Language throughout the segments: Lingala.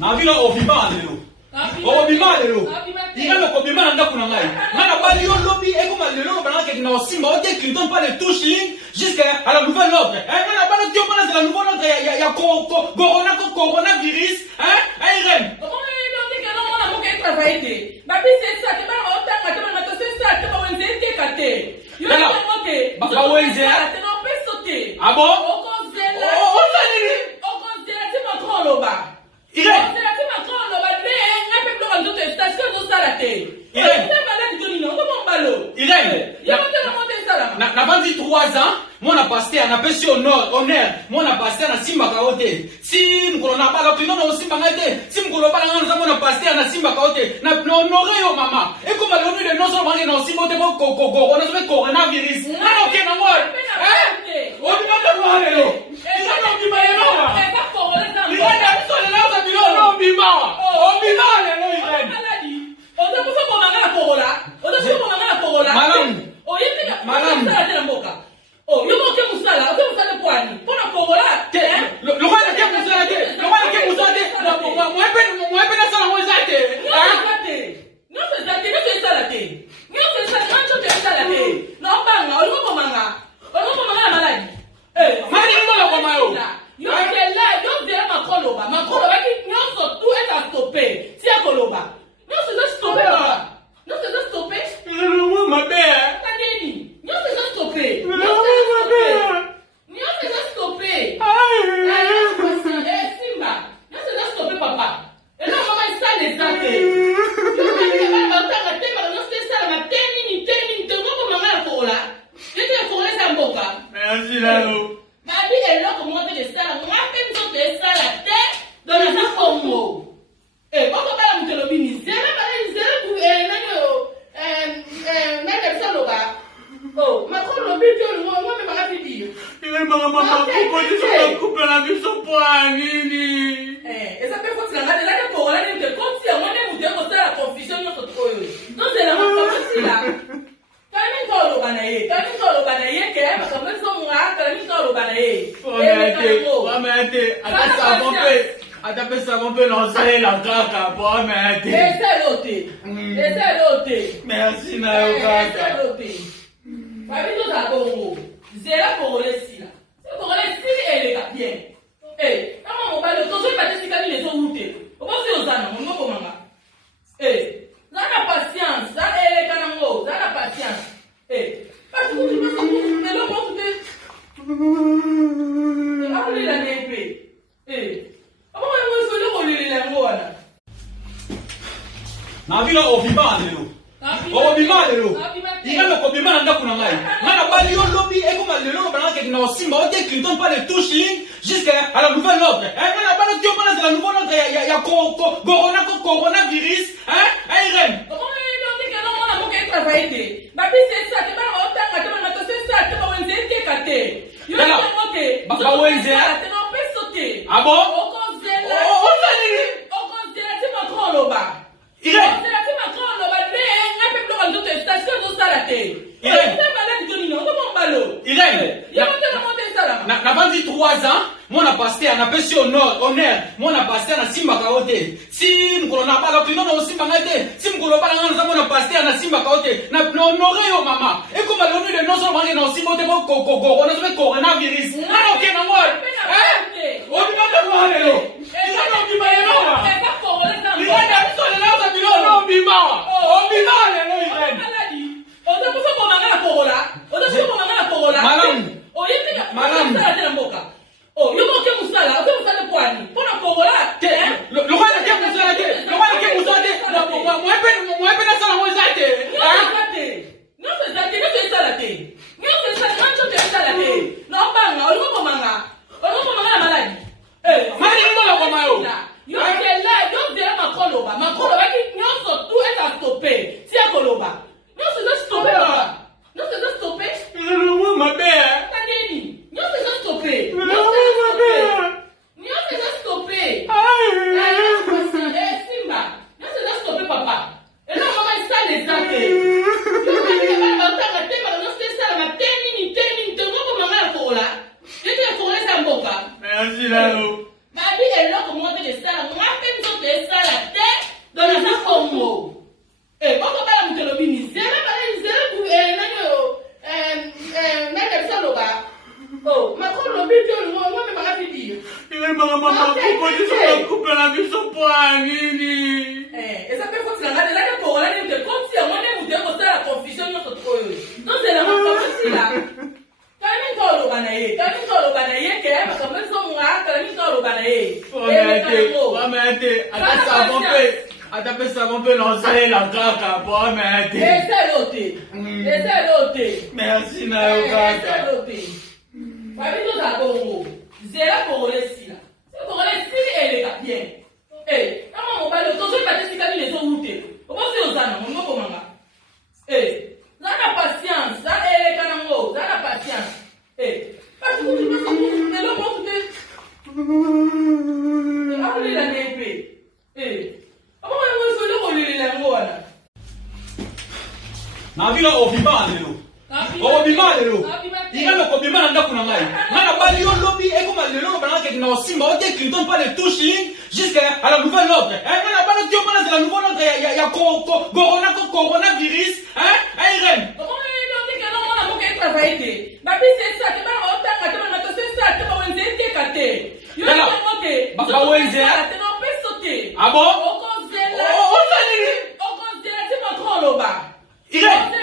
Na vila obima lelo. Obima lelo. Ira le obima nanda kuna ngai. Mana bali yo lobby e kuma lelo bana ke na osimba o te Clinton pas les touches lignes jusqu'à la nouvelle ordre. Mana bana tio bana c'est la nouvelle ordre ya coronavirus, hein? Irene. Comment on dit que non on a beaucoup travaillé. Babi c'est ça, tu vas au temps, tu vas c'est ça, tu vas on zété katé. Yo tu vas monter. Ba wenze. Tu n'en peux sauter. Ah bon? Au conseil. Au conseil, tu vas trop loba. Irene. Na bandi 3 ans, mon a passé à napesi honneur, mon a passé à Simba Kaote. Si m'kolo na bala kino na Simba ngate, si m'kolo bala ngana mon a passé à Simba Kaote. Na honoré yo mama. Et comme l'onu de non seulement na Simba te ko na se coronavirus. Na ok na moi. O di mata ko halelo. Ina no di malelo. Ina na so le na sa bilo no bima. O bima le no Irene. O te puso ko mangala Corolla. O te puso ko mangala Corolla. Madame. O yete na mboka. Oh, yo moke musala, o musala kwani. Pona Corolla. Le roi de musala te. Le roi de musala te. Moi pe na sala mo zate. Non c'est ça, non c'est ça la te. Non c'est ça, non c'est ça la te. Non banga, o lo manga. O lo manga la maladie. Mali mo la koma yo. Yo ke la, yo zera makoloba. Makoloba ki nyonso tout est à stopper. Si a koloba. Non c'est ça stopper baba. Non c'est ça stopper. Non ma belle. Tadeni. Non c'est ça stopper. Simba. Non c'est ça stopper papa. Et là maman il ça les athées. Merci Lalo. Babi est là comme moi que je sais. Moi peine sur de ça la tête dans la face comme mot. Eh, moi quand on parle de misère, oh, ma con lo bidio moi me va dire. Il maman proposition de couper la vie sur point nini. Et ça peut faut la là pour la de comme si on est mouté pour la confusion notre trop. Non c'est la même là. Kami tolo banaye ke ma comme ça moi kami tolo banaye. Pomete, ata savon pe lancer la caca, pomete. Et c'est l'autre. Merci na yo kaka. Babi tout à Congo. Zéla Congolais si là. C'est Congolais si elle est bien. Eh, comment on va le tozo pas te sikali les outé. On va se ozana, on va komanga. Eh, ça la patience, ça elle est kanango, ça la patience. Eh, parce que tu vas mais là moi tout est. Ah, il a népé. Eh. Comment on va se le la ngona? Na vila obima lelo. Obima lelo. Ira le obima nanda kuna ngai. Mana bali yo lobby e kuma lelo bana ke na osimba o te Clinton pas les touches lignes jusqu'à la nouvelle ordre. Mana bana tio bana c'est la nouvelle ordre ya coronavirus, hein? Irene. Comment on dit que non on a beaucoup travaillé. Babi c'est ça, tu vas au temps, tu vas c'est ça, tu vas on zété katé. Yo tu vas monter. Ba wenze. Tu n'en peux sauter. Ah bon? Au conseil. Au conseil, tu vas trop loba. Irene. Irene, na bandi 3 ans, mon a passé à napesi honneur, mon a passé à Simba Kaote. Si m'kolo na bala kino na Simba ngate, si m'kolo bala ngana mon a passé à Simba Kaote. Na honoré yo mama. Et comme l'onu de non seulement na Simba te ko na se coronavirus. Na ok na moi. O di mata ko halelo. Ina no di malelo. Ina na so le na sa bilo no bima. O bima le no Irene. O te puso ko mangala Corolla. O te puso ko mangala Corolla. Madame. O yete na mboka. Oh, yo moke musala, o musala kwani. Pona Corolla. Le roi de musala te. Le roi de musala te. Moi pe na sala mo zate. Non c'est ça, non c'est ça la te. Non c'est ça, non c'est ça la te. Non banga, o lo manga. O lo manga la maladie. Mali mo la koma yo. Yo ke la, yo zera makoloba. Makoloba ki nyonso tout est à stopper. Si a koloba. Non c'est ça stopper baba. Non c'est ça stopper. Non ma belle. Tadeni. Non c'est ça stopper. Non ma belle. Non c'est ça stopper. Simba. Non c'est ça stopper papa. Et là maman il ça les athées. Yo ka ba ba ta te ba non c'est ça la teni te ko mama la Corolla. Yo te Corolla ça mboka. Merci Lalo. Babi est là comme moi que je sais. Moi peine esala te dans la Congo. Eh, boko bala mutolobini zela nanyo nanga saloba. Oh, makolo lobito ngo me manga video. Ile mama pourquoi tu vas couper la vie sur point nini? Esa pe faut la ngade la ko wala ni te konti ya mwana mutu ko sala confusion nyoto koyo. Non c'est la mapasi la. Kami tolo bana ye ke ma kama so nga kami tolo bana ye. Amete, ata pesa bombe non sale la kaka, bon amete. Esa lote. Merci na yo kaka. Babito za bongo. Zela congolais sila. C'est congolais sila elle est bien. Eh, kama mobile to so patesi kali les outé. Obo si ozana mo ko manga. Eh, zana patience, zana ele kana ngo, zana patience. Eh, parce que tu peux se le mot de allez la nepe. Eh, abo mo so le ko le la ngo wana. Na vila obima lelo. Obima lelo. Ina lo obima nda kuna ngai. Ngana bali yo lobby e kuma lelo bana ke na osimba o te Clinton pas de touche ligne jusqu'à la nouvelle ordre. Ngana bana tio bana la nouvelle ordre ya coronavirus, Irene. Comment est que non mona mo ke travailler? Babi c'est ça que bana o tanga te bana to c'est ça que ba wenze te kate. Yo ko te. Ba wenze. Te no pe sauter. Ah bon? O konzela. O konzela ti ma ko loba. Irene.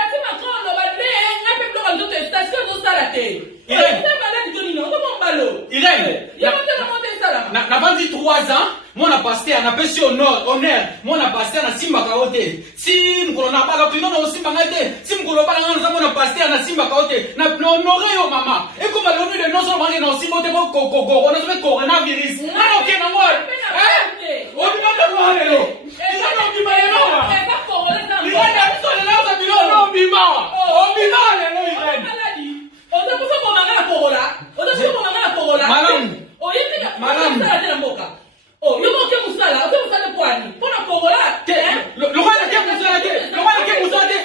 Na bandi 3 ans, mwana pasteur na pesi honneur, mwana pasteur na simba kaote. Si mkolo na bala kino na simba ngate, si mkolo bala ngana mwana pasteur na simba kaote. Na honorer yo mama. Et comme l'onu de non seulement na simba te ko na se coronavirus. Na ok na moi. O di ba ko lelo. Ina no di ba lelo. Ina na so lelo sa bilo no bima. O bima lelo Irene. Oda kufa ko mangala kola. Oda kufa ko mangala kola. Madame. Oh, yo mo ke musala, o ke musala kwani? Pona kola. Lo kwa ke musala ke. Lo kwa ke musala ke.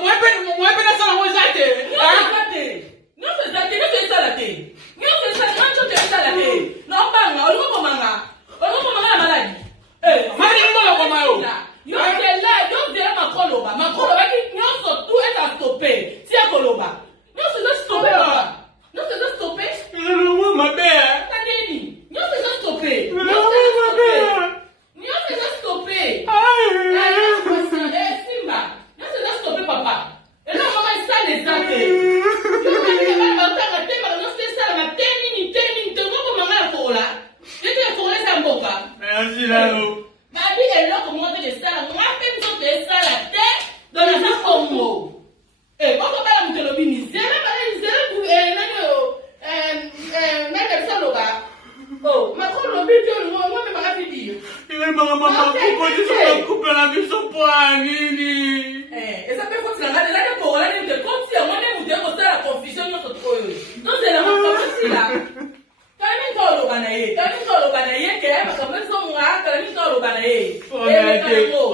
Mo epe na sala mo zate. Non c'est ça, non c'est ça la té. Non c'est ça, non c'est ça la té. Non banga, o ko manga. O ko manga la maladie. Mali ndo la kwa mayo. Yo de la makoloba. Makoloba ki nyonso tout est à stopper. Si akoloba. Non c'est ça stopper papa. Non c'est ça stopper. Non ma belle. Tadeni. Non c'est ça stopper. Non ma belle. Non c'est ça stopper. Simba. Non c'est ça stopper papa. Et là maman il ça les athées. Yo ka ba ba ta te ba non c'est ça la teni te ko mama la kola. Et que kola ça mboka. Merci Lalo. Babi est là comme moi de ça. Moi même so de ça la tête dans la Congo. Eh, boko bala mutolobini zela ku nanyo nanga saloba. Oh, makolo lobito ngo me manga video. Ile mama pourquoi tu vas couper la vie sur point nini? Esa pe faut la ngade la ko wala ni te konti ya mwana mutu ko sala confusion nyoto koyo. Non c'est la mapasi la. Kami tolo bana ye ke ma kama so nga kami tolo bana ye.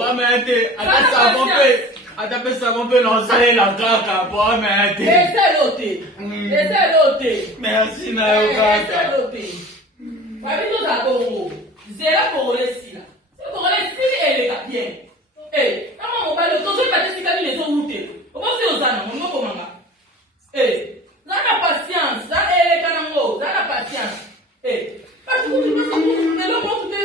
Amete, ata pesa bombe non sale la kaka, bon amete. Esa lote. Merci na yo kaka. Babito za bongo. Zela congolais sila. C'est congolais sila elle est bien. Eh, kama mobile to so patesi kali les outé. Obo si ozana mo ko manga. Eh, zana patience, zana ele kana ngo, zana patience. Eh, parce que tu peux se le mot de